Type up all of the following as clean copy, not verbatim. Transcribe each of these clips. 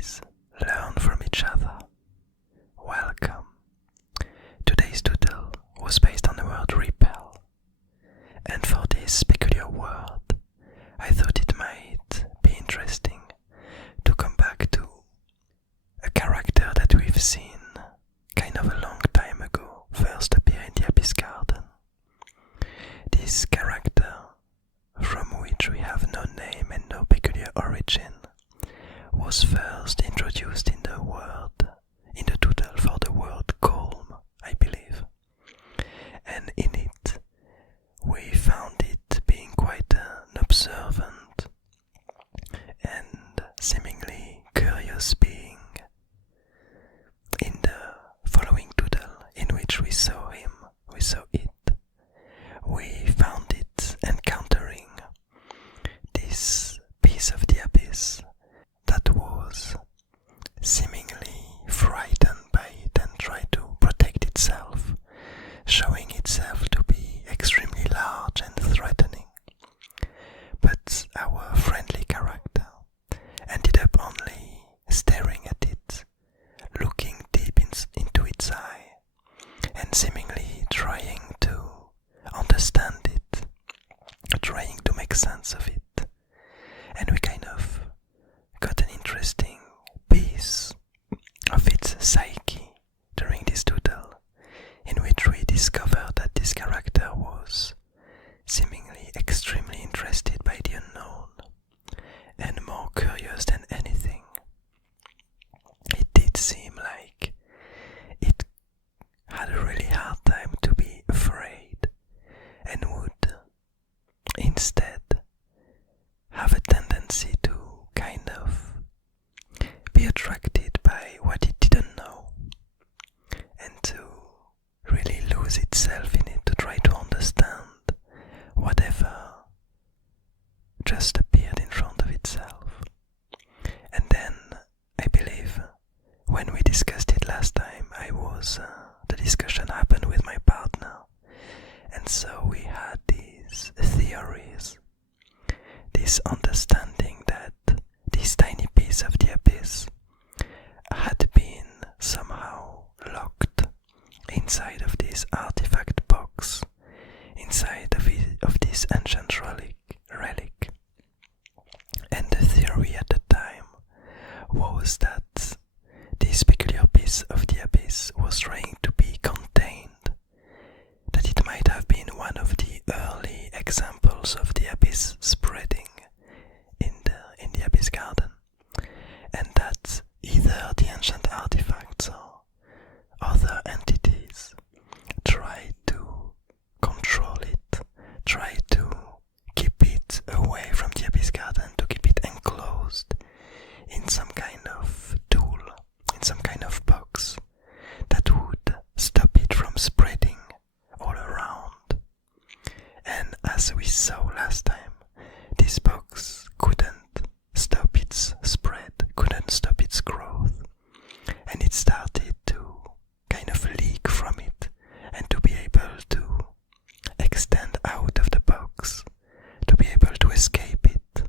please learn from each other. Welcome. Today's doodle was based on the word repel, and for this peculiar word, I thought it might be interesting to come back to a character that we've seen kind of a long time ago first appear in the Abyss Garden. This character, from which we have no name and no peculiar origin, was first introduced in the doodle for the word calm, I believe. And in it, we found it being quite an observant and seemingly curious being. In the following doodle, in which we saw it, we found it encountering this piece of the abyss that was seemingly frightened by it and tried to protect itself, showing itself to be extremely large and threatening. But our friendly character ended up only staring at it, looking deep into its eye, and seemingly trying to understand it, trying to make sense of it. And we kind of got an interesting piece of its psyche during this doodle, in which we discovered that this character was seemingly extremely interested by the unknown, and more curious than anything. It did seem like it had a really hard time to be afraid, and would instead have a tendency to kind of be attracted by what it didn't know, and to really lose itself in it, to try to understand whatever just appeared in front of itself. And then, I believe, when we discussed it last time, the discussion happened with my partner, and so we had these theories, this understanding that this tiny piece of the abyss had been somehow locked inside of this artifact box, inside of this ancient relic. And the theory at the time was that this peculiar piece of the abyss was trying to be contained, that it might have been one of the early examples of the abyss spreading in the Abyss Garden, and that either the ancient artifacts or other entities tried to control it, tried to keep it away from the Abyss Garden, to keep it enclosed in some kind of tool, in some kind of box that would stop it from spreading all around. And as we saw last time, this box couldn't stop its spread, couldn't stop its growth, and it started to kind of leak from it and to be able to extend out of the box, to be able to escape it.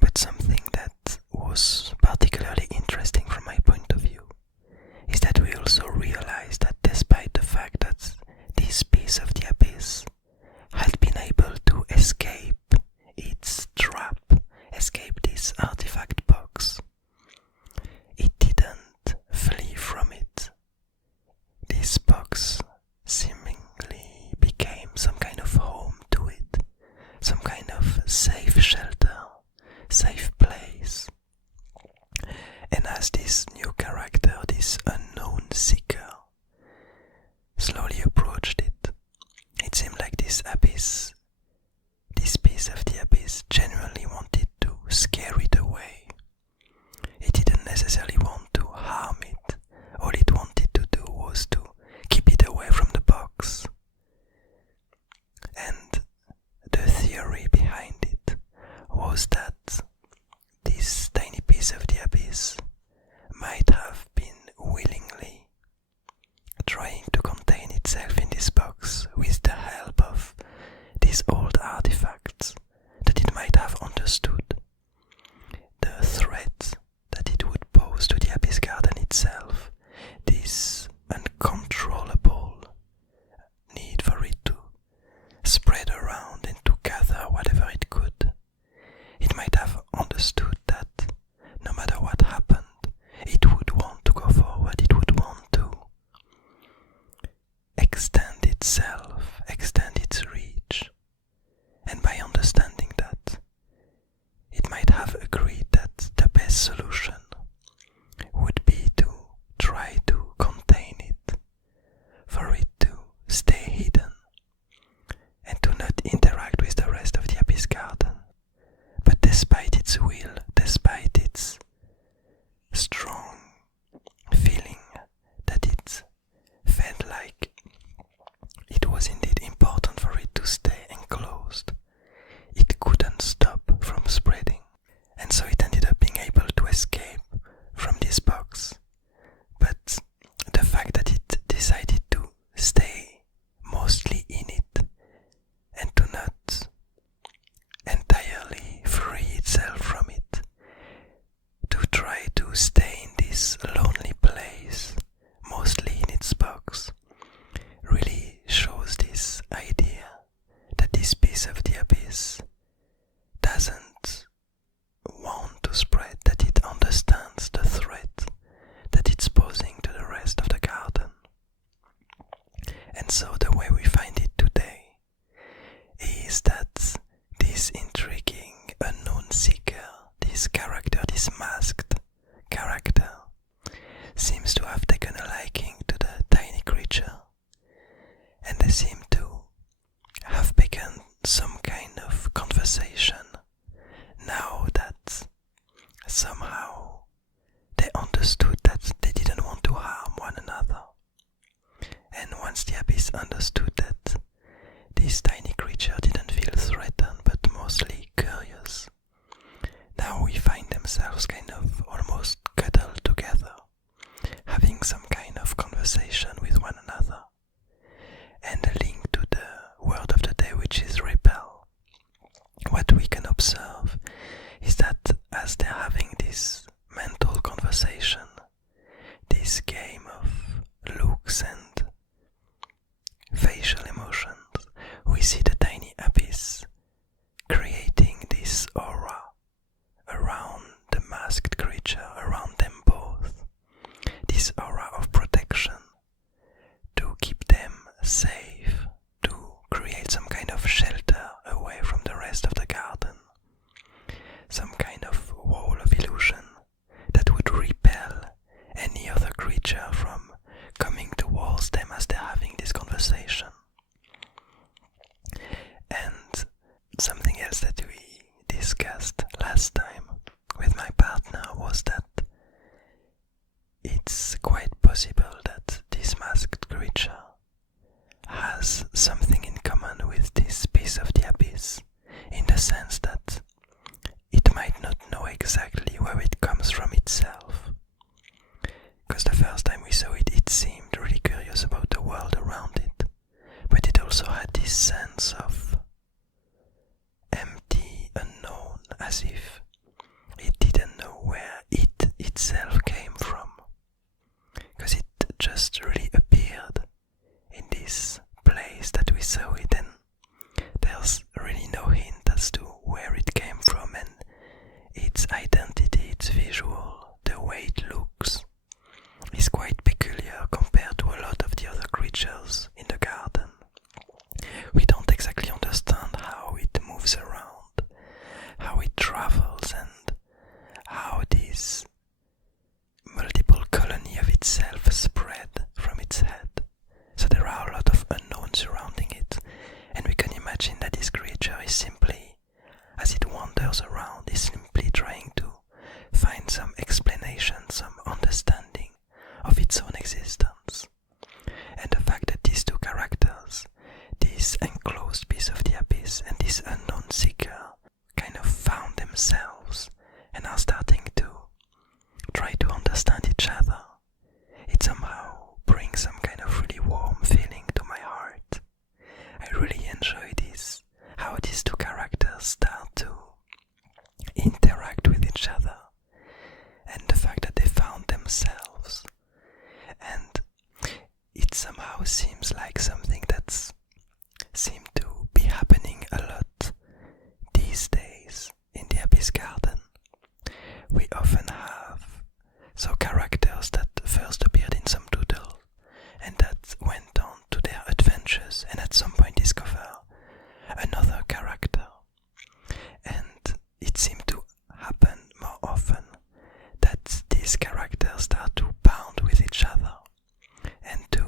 But something that was particularly interesting from my point of view is that we also realized that despite the fact that this piece of the abyss had been able to escape its trap, escape this artifact box, it didn't flee from it. This box seemingly became some kind of home to it, some kind of safe shelter, safe place. And as this new character, this unknown seeker, slowly approached it, it seemed like this piece of the abyss genuinely wanted to scare it away. It didn't necessarily want to harm it. All it wanted to do was to keep it away from the box. And the theory behind it was that this tiny piece of the abyss might have been willingly trying to contain itself in this box with the help of these old artifacts that it might have understood. The this character, this masked character, seems to have taken a liking to the tiny creature, and they seem to have begun some kind of conversation now that somehow they understood that they didn't want to harm one another. And once the abyss understood that this tiny creature didn't feel threatened but mostly curious, now we find themselves kind of almost cuddled together, having some kind of conversation with one another. And a link to the word of the day, which is repel. What we can observe is that as they're having this mental conversation, this game of looks and facial emotions, we see the tiny abyss creating this aura around the masked creature, around them both. This aura of protection to keep them safe, to create some kind of shelter away from the rest of the garden. Some kind of wall of illusion that would repel any other creature from coming towards them as they're having this conversation. And something else that we discussed last time with my partner was that it's quite possible that this masked creature has something in common with this piece of the abyss, in the sense that it might not know exactly where it comes from itself. Because the first time we saw it, it seemed really curious about the world around it, but it also had this sense of empty unknown, as if it didn't know where it itself came from, because it just really appeared in this place that we saw it, and there's really no hint as to where it came from, and its identity, its visual, the way it looks, is quite peculiar compared to a lot of the other creatures in the garden. We don't exactly understand how it moves around, how it travels, and how this multiple colony of itself spread from its head. So there are a lot of unknowns surrounding it, and we can imagine that this creature is simply, as it wanders around, is simply trying to find some explanation, some understanding of its own existence. And the fact that these two characters, this enclosed piece of the abyss and this unknown seeker, kind of found themselves and are starting to try to understand each other, it somehow brings some kind of really warm feeling to my heart. I really enjoy this, how these two characters start to interact with each other, and the fact that they found themselves. And it somehow seems like something that's seemed to be happening a lot these days in the Abyss Garden. We often have characters that first appeared in some doodle and that went on to their adventures and at some point discover another character. And it seemed to happen more often that these characters start to bond with each other and to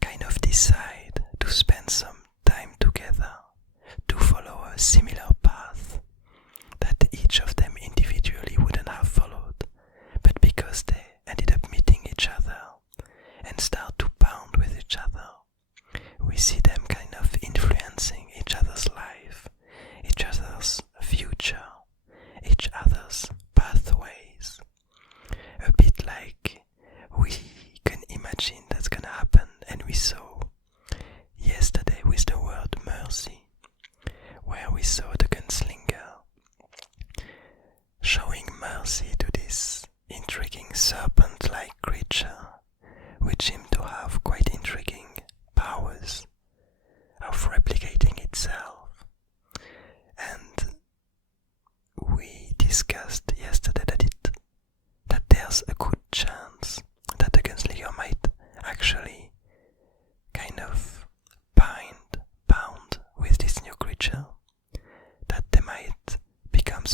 kind of decide to spend some time together, to follow a similar path that each of them individually wouldn't have followed, but because they ended up meeting each other and start to bond with each other, we see them kind of influencing each other's life, each other's future, each other's pathways. A bit like we can imagine that's gonna happen, and we saw yesterday with the word mercy, where we saw the gunslinger showing mercy to this intriguing serpent-like creature, which seemed to have quite intriguing powers of replicating itself. And we discussed yesterday that there's a good chance that the gunslinger might actually kind of bound with this new creature, that they might become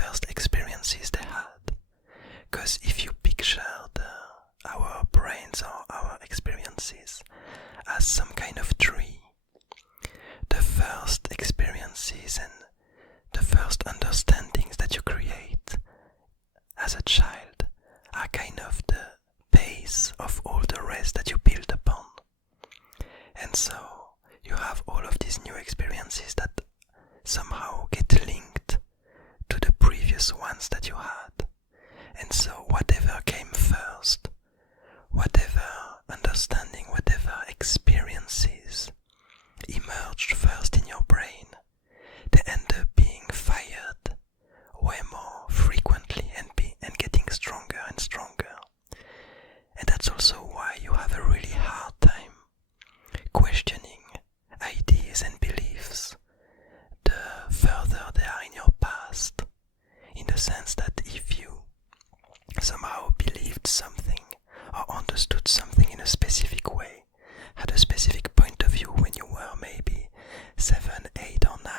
first experiences they had. Because if you picture our brains or our experiences as some kind of tree, the first experiences and the first understandings that you create as a child are kind of the base of all the rest that you build upon. And so you have all of these new experiences that somehow get linked to the previous ones that you had. And so whatever came first, whatever understanding, whatever experiences emerged first in your brain, they end up being fired way more frequently and getting stronger and stronger. And that's also why you have a really hard time questioning ideas and beliefs the further they are in your past, in the sense that if you somehow believed something or understood something in a specific way, had a specific point of view when you were maybe 7, 8 or 9,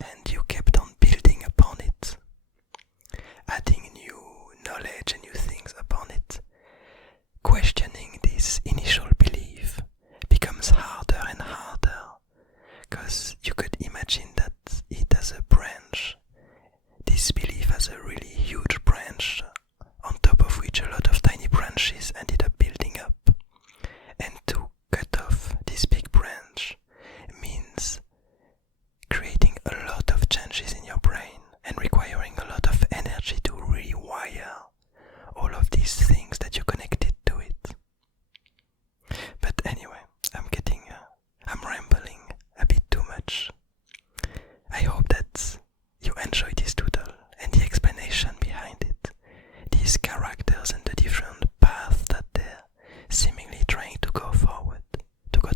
and you kept on building upon it, adding new knowledge and new things upon it, questioning this initial belief becomes harder and harder, because you could imagine that it has a branch. This belief has a really huge branch, on top of which a lot of tiny branches ended up building up. And to cut off this big branch means creating a lot of changes in your brain and requiring a lot of energy to rewire all of these things that you connected to it. But anyway, I'm rambling a bit too much. I hope that you enjoy this doodle and the explanation behind it, these characters and the different paths that they're seemingly trying to go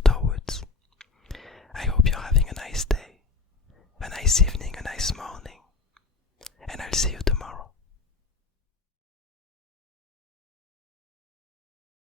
towards. I hope you're having a nice day, a nice evening, a nice morning, and I'll see you